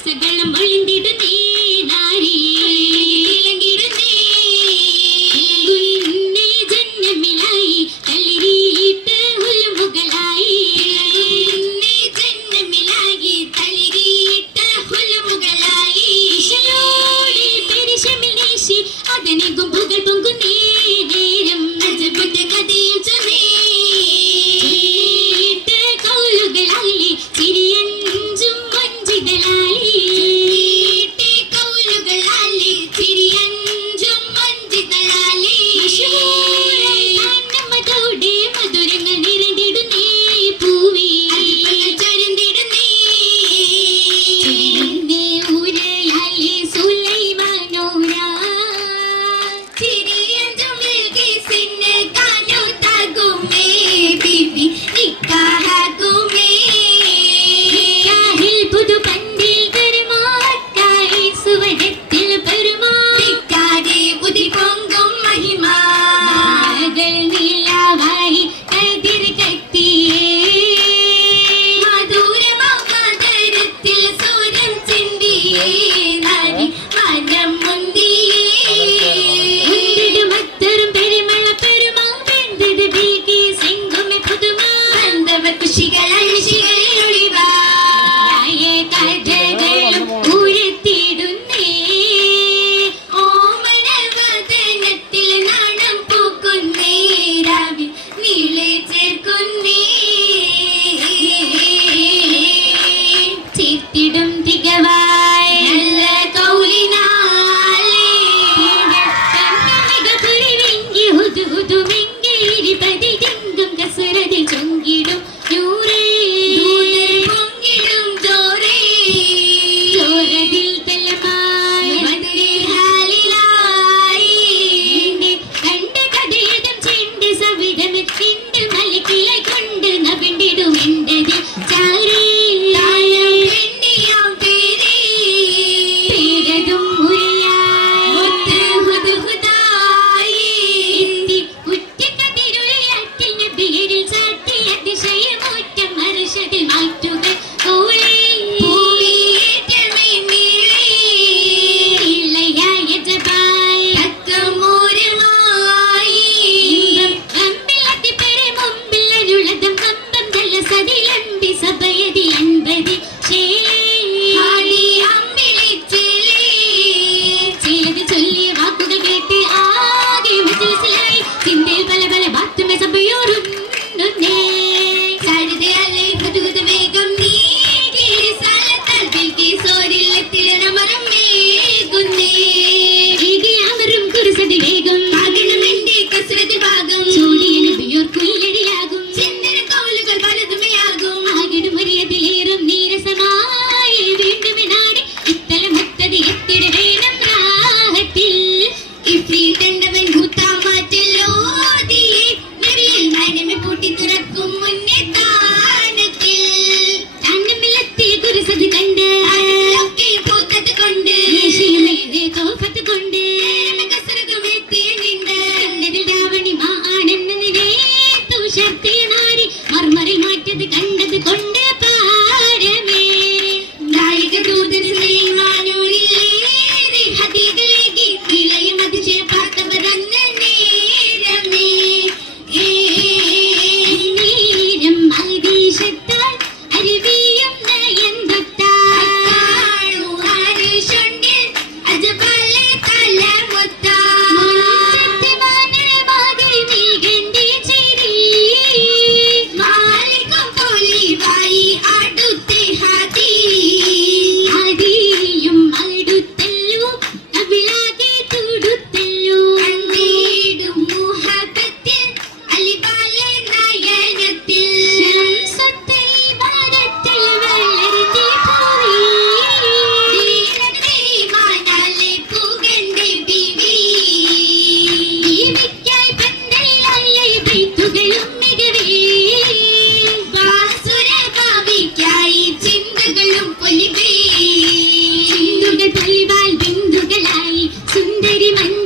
Instagram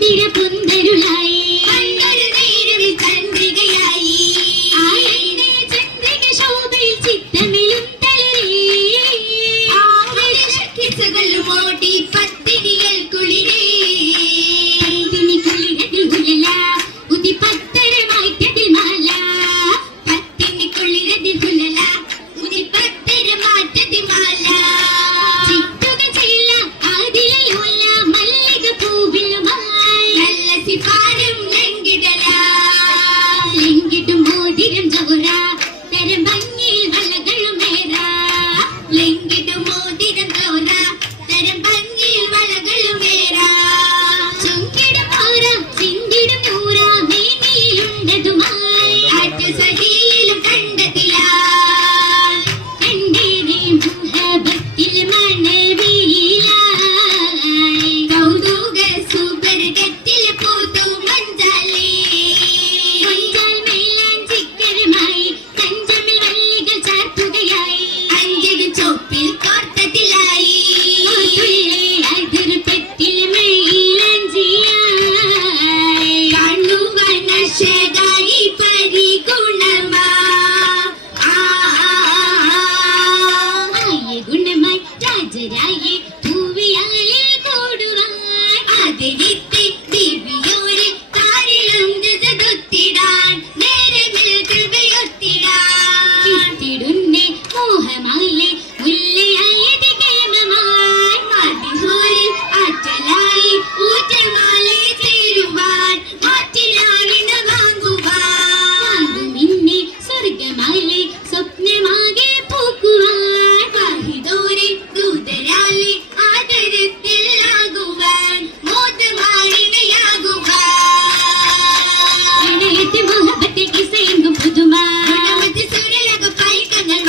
tira, tira.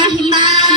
行吧